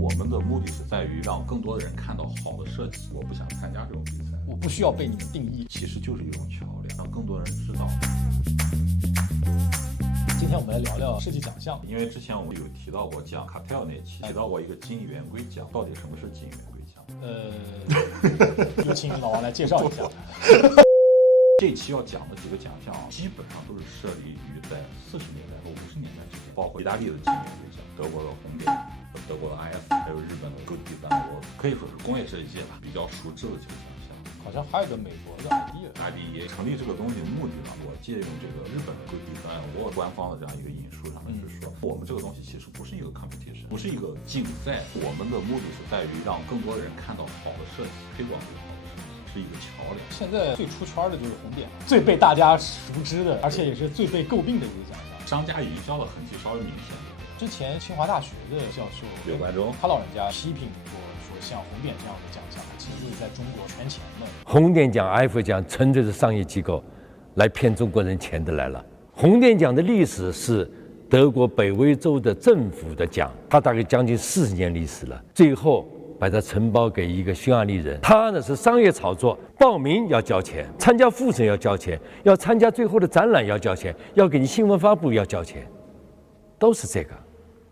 我们的目的是在于让更多的人看到好的设计。我不想参加这种比赛，我不需要被你们定义，其实就是一种桥梁，让更多人知道。今天我们来聊聊设计奖项，因为之前我们有提到过讲 Cartel 那期，提到过一个金圆规奖，到底什么是金圆规奖？有请老王来介绍一下。这期要讲的几个奖项基本上都是设立于在40年代和50年代之间，包括意大利的金圆规奖、德国的红点、德国的 IF， 还有日本的 Good Design Award， 可以说是工业设计界比较熟知的几个奖项。好像还有个美国的 IDEA 成立这个东西的目的呢，我借用这个日本的 Good Design Award 官方的这样一个引述上面是说，我们这个东西其实不是一个 competition， 不是一个竞赛，我们的目的是在于让更多人看到好的设计，推广这个好的设计。是一个桥梁。现在最出圈的就是红点，最被大家熟知的，而且也是最被诟病的一个奖项。商家营销的痕迹稍微明显一点。之前清华大学的教授柳冠中，他老人家批评过说，像红点这样的奖项，其实是在中国圈钱的。红点奖、IF 奖纯粹是商业机构来骗中国人钱的来了。红点奖的历史是德国北威州的政府的奖，它大概将近40年历史了，最后把它承包给一个匈牙利人，他呢是商业炒作，报名要交钱，参加复审要交钱，要参加最后的展览要交钱，要给你新闻发布要交钱，都是这个，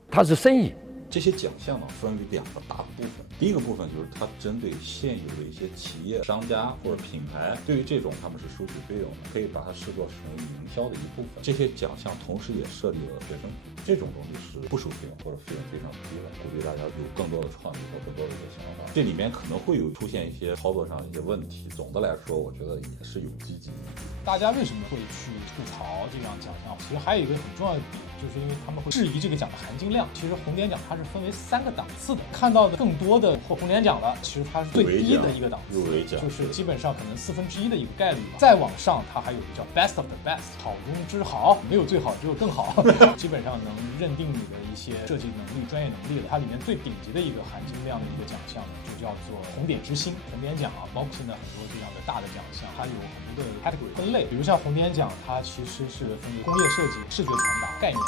它是生意。这些奖项呢分为2个大部分，第一个部分就是它针对现有的一些企业、商家或者品牌，对于这种他们是收取费用的，可以把它视作成营销的一部分。这些奖项同时也设立了学生，这种东西是不收费用或者费用非常低的，鼓励大家有更多的创意和更多的一些想法。这里面可能会有出现一些操作上的一些问题，总的来说，我觉得也是有积极意义。大家为什么会去吐槽这样奖项？其实还有一个很重要的点，就是因为他们会质疑这个奖的含金量。其实红点奖它是分为3个档次的，看到的更多的获红点奖了，其实它是最低的一个档次，就是基本上可能1/4的一个概率吧。再往上，它还有一个叫 best of the best， 好中之好，没有最好，只有更好，基本上能认定你的一些设计能力、专业能力了。它里面最顶级的一个含金量的一个奖项呢，就叫做红点之星。红点奖包括现在很多这样的大的奖项，它有很多的 category 分类，比如像红点奖，它其实是分为工业设计、视觉传达、概念设计。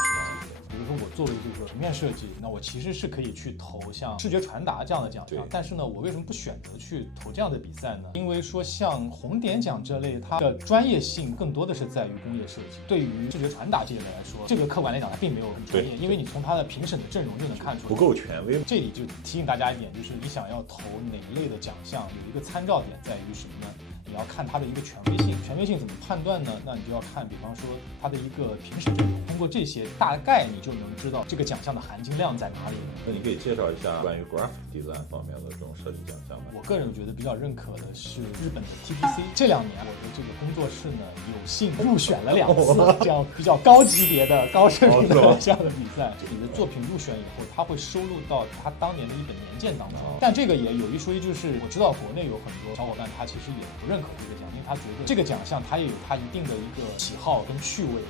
比如说我作为这个平面设计，那我其实是可以去投像视觉传达这样的奖项，但是呢，我为什么不选择去投这样的比赛呢？因为说像红点奖这类，它的专业性更多的是在于工业设计，对于视觉传达这类来说，这个客观来讲它并没有很专业，因为你从它的评审的阵容就能看出来不够权威。这里就提醒大家一点，就是你想要投哪一类的奖项，有一个参照点在于什么呢？你要看它的一个权威性，权威性怎么判断呢？那你就要看，比方说它的一个评审阵容，通过这些大概你就能知道这个奖项的含金量在哪里了。那你可以介绍一下关于 graphic design 方面的这种设计奖项吗？我个人觉得比较认可的是日本的 TPC。这2年我的这个工作室呢，有幸入选了2次这样比较高级别的、高水平的这样的比赛。你的作品入选以后，它会收录到他当年的一本年鉴当中。但这个也有一说一，就是我知道国内有很多小伙伴他其实也不认可这个奖，因为他觉得这个奖项它也有它一定的一个喜好跟趣味。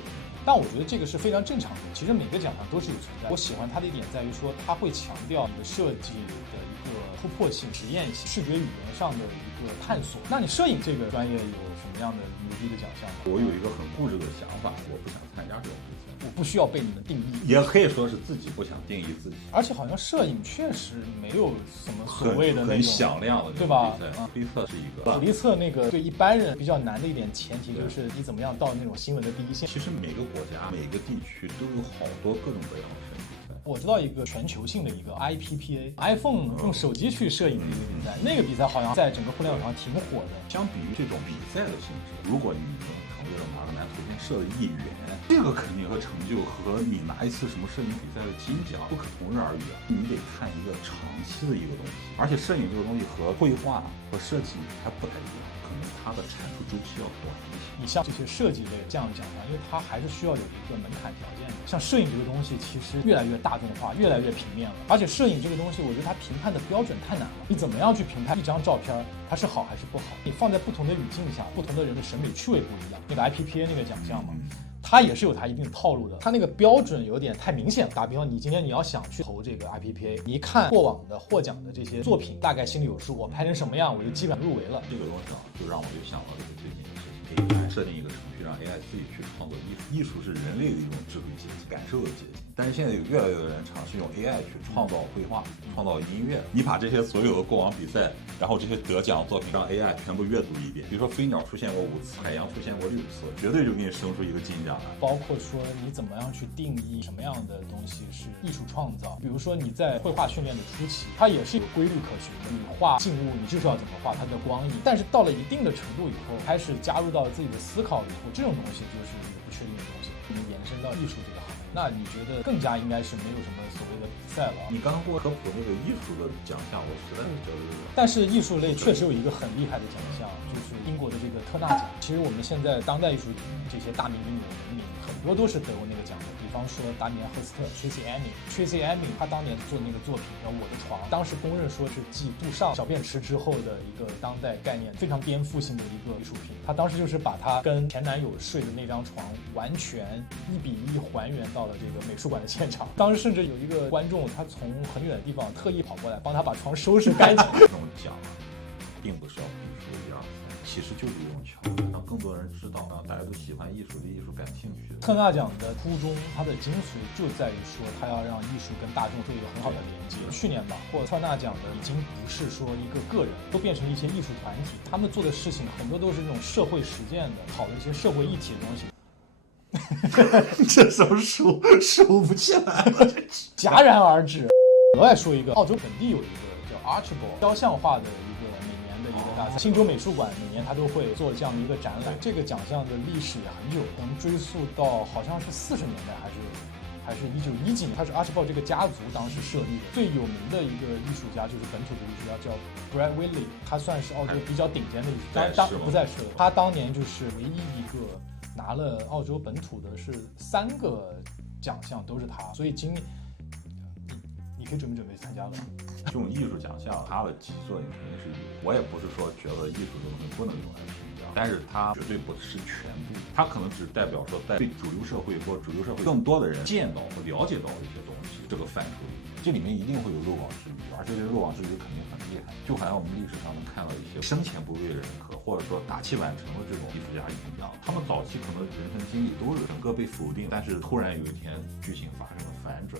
但我觉得这个是非常正常的，其实每个奖项都是有存在。我喜欢它的一点在于说，它会强调你的设计的一个突破性、实验性、视觉语言上的一个探索。那你摄影这个专业有什么样的牛逼的奖项吗？我有一个很固执的想法，我不想参加这种比赛。我不需要被你们定义，也可以说是自己不想定义自己。而且好像摄影确实没有什么所谓的那种很响亮的，对吧？普利策是一个，普利策那个对一般人比较难的一点前提就是你怎么样到那种新闻的第一线。其实每个国家、每个地区都有好多各种各样的摄影比赛。我知道一个全球性的一个 IPPA，iPhone 用手机去摄影的一个比赛，那个比赛好像在整个互联网上挺火的。相比于这种比赛的性质，如果你能成为了马格南图片社的一员，这个肯定和成就和你拿一次什么摄影比赛的金奖不可同日而语。你得看一个长期的一个东西，而且摄影这个东西和绘画和设计还不太一样，可能它的产出周期要短一些。你像这些设计类这样的奖项，因为它还是需要有一个门槛条件的。像摄影这个东西，其实越来越大众化，越来越平面了。而且摄影这个东西，我觉得它评判的标准太难了。你怎么样去评判一张照片，它是好还是不好？你放在不同的语境下，不同的人的审美趣味不一样。那个 IPPA 那个奖项嘛，它也是有它一定套路的，它那个标准有点太明显了。打比方，你今天你要想去投这个 IPPA， 你一看过往的获奖的这些作品，大概心里有数，我拍成什么样，我就基本入围了。这个东西就让我就想到这个最近的事情。AI 设定一个程序，让 AI 自己去创作艺术。艺术是人类的一种智慧结晶、感受的结晶。但是现在有越来越多的人尝试用 AI 去创造绘画、创造音乐。你把这些所有的过往比赛，然后这些得奖作品让 AI 全部阅读一遍。比如说飞鸟出现过5次，海洋出现过6次，绝对就给你生出一个金奖来。包括说你怎么样去定义什么样的东西是艺术创造。比如说你在绘画训练的初期，它也是有规律可循的。你画静物，你就是要怎么画它的光影。但是到了一定的程度以后，开始加入到自己的思考以后，这种东西就是一个不确定的东西。你延伸到艺术这个行业，那你觉得更加应该是没有什么所谓的比赛了。你刚刚给我科普那个艺术的奖项，我实在是觉得，但是艺术类确实有一个很厉害的奖项，就是英国的这个特纳奖。其实我们现在当代艺术这些大名鼎鼎的人名，很多都是得过那个奖的。比方说达米安·赫斯特 Tracy Emin， 他当年做的那个作品叫《我的床》，当时公认说是继杜尚小便池之后的一个当代概念非常颠覆性的一个艺术品。他当时就是把他跟前男友睡的那张床完全1比1还原到了这个美术馆的现场。当时甚至有一个观众，他从很远的地方特意跑过来帮他把床收拾干净。这种奖并不是要比出1、2、3，其实就是一种巧合，让更多人知道，让大家都喜欢艺术，对艺术感兴趣。特纳奖的初衷，它的精髓就在于说，它要让艺术跟大众做一个很好的连接。去年吧，获特纳奖的已经不是说一个个人，都变成一些艺术团体，他们做的事情很多都是这种社会实践的，讨论一些社会议题的东西。这手数不起来了，戛然而止。额外说一个，澳洲本地有一个叫 Archibald 雕像画的一个每年的一个大赛，新州美术馆每年它都会做这样的一个展览。这个奖项的历史也很久，能追溯到好像是40年代还是1910几年，它是 Archibald 这个家族当时设立的。最有名的一个艺术家就是本土的艺术家叫 Brad Wiley， 他算是澳洲比较顶尖的艺术家，当不再是了。他当年就是唯一一个拿了澳洲本土的是3个奖项，都是他，所以今年你可以准备参加了。这种艺术奖项，它的起作用肯定是有。我也不是说觉得艺术这东西不能用来评奖，但是它绝对不是全部，它可能只代表说在对主流社会或主流社会更多的人见到和了解到一些东西这个范畴里，这里面一定会有漏网之鱼，而这些漏网之鱼肯定很厉害。就好像我们历史上能看到一些生前不为人可，或者说大器晚成的这种艺术家一样，他们早期可能人生经历都是整个被否定，但是突然有一天剧情发生了反转。